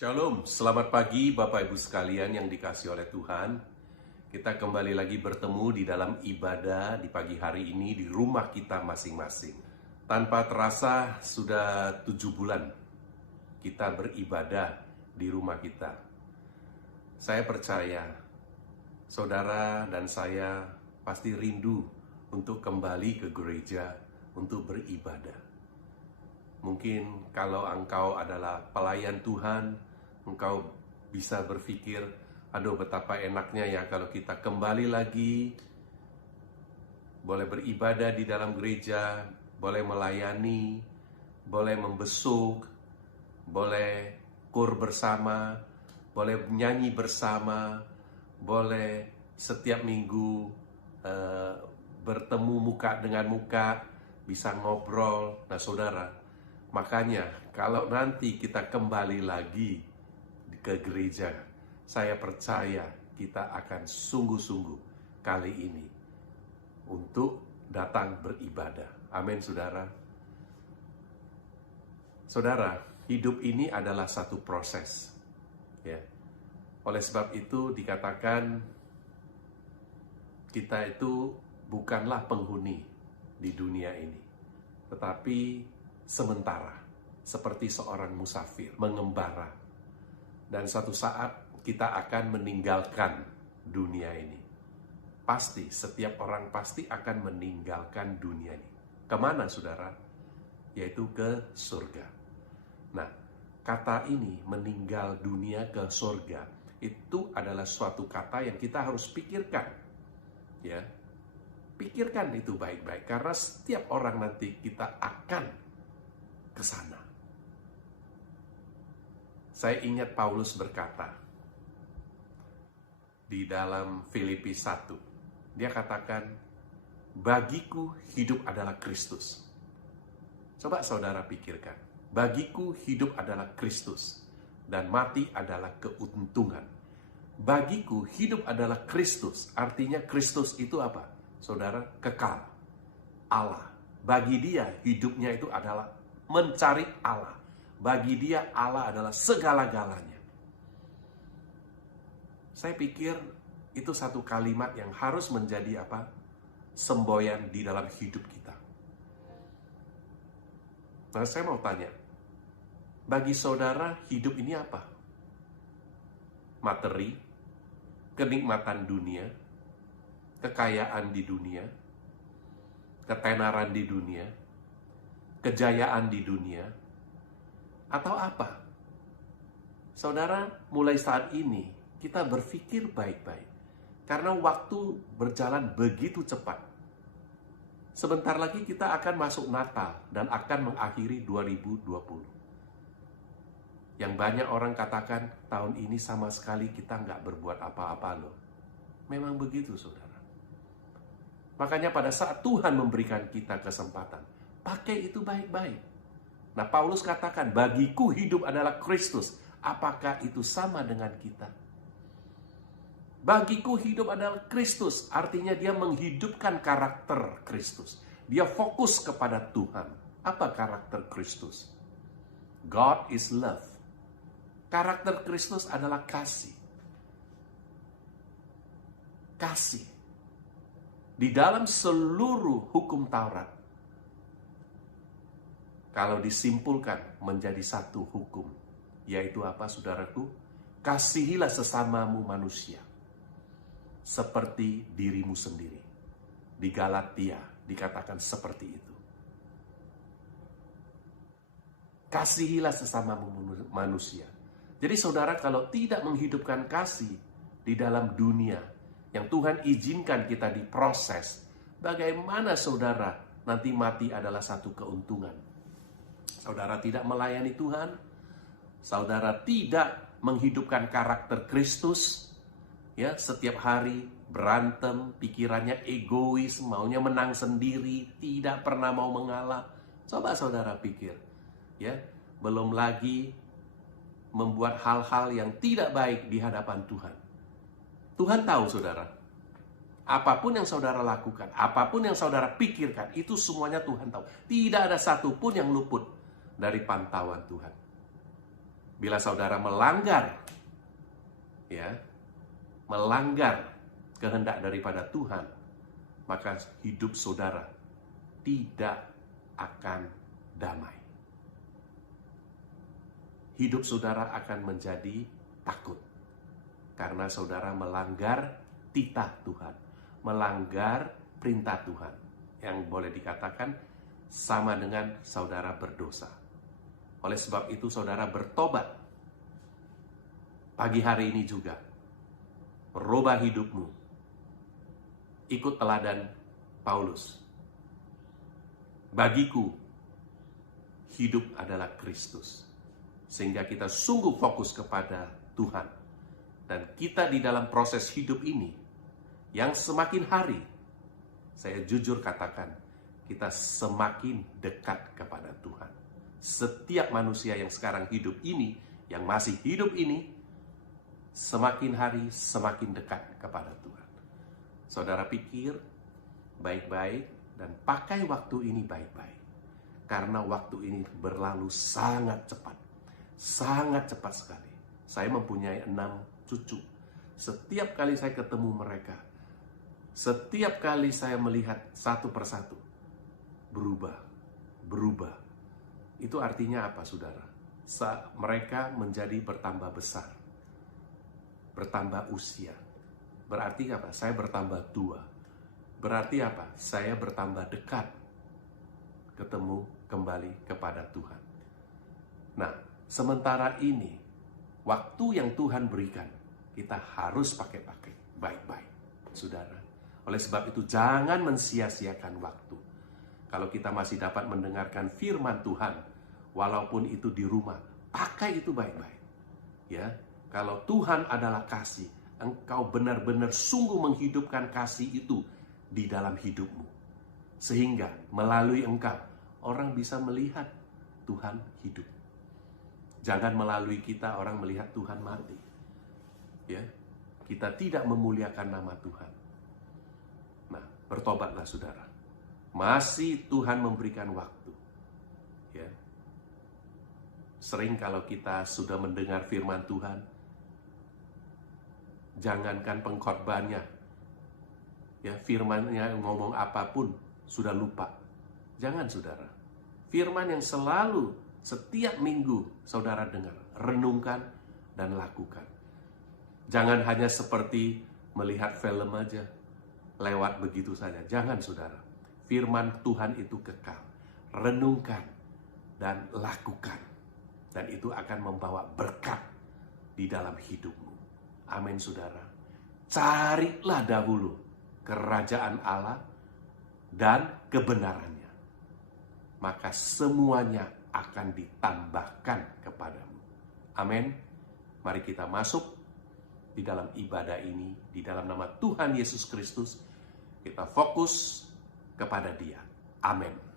Shalom, selamat pagi Bapak Ibu sekalian yang dikasihi oleh Tuhan. Kita kembali lagi bertemu di dalam ibadah di pagi hari ini di rumah kita masing-masing. Tanpa terasa sudah 7 bulan kita beribadah di rumah kita. Saya percaya saudara dan saya pasti rindu untuk kembali ke gereja untuk beribadah. Mungkin kalau engkau adalah pelayan Tuhan, engkau bisa berpikir, aduh betapa enaknya ya kalau kita kembali lagi, boleh beribadah di dalam gereja, boleh melayani, boleh membesuk, boleh kur bersama, boleh nyanyi bersama, boleh setiap minggu bertemu muka dengan muka, bisa ngobrol. Nah saudara, makanya kalau nanti kita kembali lagi ke gereja, saya percaya kita akan sungguh-sungguh kali ini untuk datang beribadah. Amin saudara. Saudara, hidup ini adalah satu proses. Ya. Oleh sebab itu dikatakan kita itu bukanlah penghuni di dunia ini, tetapi sementara, seperti seorang musafir, mengembara. Dan suatu saat kita akan meninggalkan dunia ini. Pasti, setiap orang pasti akan meninggalkan dunia ini. Kemana saudara? Yaitu ke surga. Nah, kata ini, meninggal dunia ke surga, itu adalah suatu kata yang kita harus pikirkan. Ya, pikirkan itu baik-baik, karena setiap orang nanti kita akan ke sana. Saya ingat Paulus berkata di dalam Filipi 1. Dia katakan, bagiku hidup adalah Kristus. Coba saudara pikirkan, bagiku hidup adalah Kristus dan mati adalah keuntungan. Bagiku hidup adalah Kristus, artinya Kristus itu apa? Saudara, kekal, Allah. Bagi dia hidupnya itu adalah mencari Allah. Bagi dia Allah adalah segala-galanya. Saya pikir itu satu kalimat yang harus menjadi apa? Semboyan di dalam hidup kita. Nah, saya mau tanya, bagi saudara hidup ini apa? Materi, kenikmatan dunia, kekayaan di dunia, ketenaran di dunia, kejayaan di dunia, atau apa? Saudara, mulai saat ini kita berpikir baik-baik, karena waktu berjalan begitu cepat. Sebentar lagi kita akan masuk Natal dan akan mengakhiri 2020. Yang banyak orang katakan, tahun ini sama sekali kita nggak berbuat apa-apa loh. Memang begitu saudara. Makanya pada saat Tuhan memberikan kita kesempatan, pakai itu baik-baik. Nah, Paulus katakan, bagiku hidup adalah Kristus. Apakah itu sama dengan kita? Bagiku hidup adalah Kristus, artinya dia menghidupkan karakter Kristus. Dia fokus kepada Tuhan. Apa karakter Kristus? God is love. Karakter Kristus adalah kasih. Kasih. Di dalam seluruh hukum Taurat, kalau disimpulkan menjadi satu hukum, yaitu apa saudaraku? Kasihilah sesamamu manusia seperti dirimu sendiri. Di Galatia dikatakan seperti itu. Kasihilah sesamamu manusia. Jadi saudara, kalau tidak menghidupkan kasih di dalam dunia yang Tuhan izinkan kita diproses, bagaimana saudara nanti mati adalah satu keuntungan? Saudara tidak melayani Tuhan, saudara tidak menghidupkan karakter Kristus, ya, setiap hari berantem, pikirannya egois, maunya menang sendiri, tidak pernah mau mengalah. Coba saudara pikir, ya, belum lagi membuat hal-hal yang tidak baik di hadapan Tuhan. Tuhan tahu saudara, apapun yang saudara lakukan, apapun yang saudara pikirkan, itu semuanya Tuhan tahu. Tidak ada satupun yang luput dari pantauan Tuhan. Bila saudara melanggar, ya, melanggar kehendak daripada Tuhan, maka hidup saudara tidak akan damai. Hidup saudara akan menjadi takut karena saudara melanggar titah Tuhan, melanggar perintah Tuhan, yang boleh dikatakan sama dengan saudara berdosa. Oleh sebab itu saudara bertobat pagi hari ini juga. Rubah hidupmu. Ikut teladan Paulus. Bagiku, hidup adalah Kristus. Sehingga kita sungguh fokus kepada Tuhan. Dan kita di dalam proses hidup ini, yang semakin hari, saya jujur katakan, kita semakin dekat kepada Tuhan. Setiap manusia yang sekarang hidup ini, yang masih hidup ini, semakin hari semakin dekat kepada Tuhan. Saudara pikir baik-baik dan pakai waktu ini baik-baik. Karena waktu ini berlalu sangat cepat. Sangat cepat sekali. Saya mempunyai 6 cucu. Setiap kali saya ketemu mereka, setiap kali saya melihat satu persatu, berubah. Itu artinya apa, saudara? Mereka menjadi bertambah besar, bertambah usia. Berarti apa? Saya bertambah tua. Berarti apa? Saya bertambah dekat ketemu kembali kepada Tuhan. Nah, sementara ini, waktu yang Tuhan berikan, kita harus pakai baik-baik, saudara. Oleh sebab itu, jangan mensia-siakan waktu. Kalau kita masih dapat mendengarkan firman Tuhan, walaupun itu di rumah, pakai itu baik-baik. Ya, kalau Tuhan adalah kasih, engkau benar-benar sungguh menghidupkan kasih itu di dalam hidupmu. Sehingga melalui engkau, orang bisa melihat Tuhan hidup. Jangan melalui kita orang melihat Tuhan mati. Ya, kita tidak memuliakan nama Tuhan. Nah, bertobatlah saudara. Masih Tuhan memberikan waktu. Ya. Sering kalau kita sudah mendengar firman Tuhan, jangankan pengkhotbahnya, ya, firman-Nya ngomong apapun sudah lupa. Jangan, saudara. Firman yang selalu setiap minggu saudara dengar, renungkan dan lakukan. Jangan hanya seperti melihat film aja, lewat begitu saja. Jangan, saudara. Firman Tuhan itu kekal. Renungkan dan lakukan. Dan itu akan membawa berkat di dalam hidupmu. Amin, saudara. Carilah dahulu kerajaan Allah dan kebenarannya. Maka semuanya akan ditambahkan kepadamu. Amin. Mari kita masuk di dalam ibadah ini, di dalam nama Tuhan Yesus Kristus. Kita fokus kepada Dia. Amin.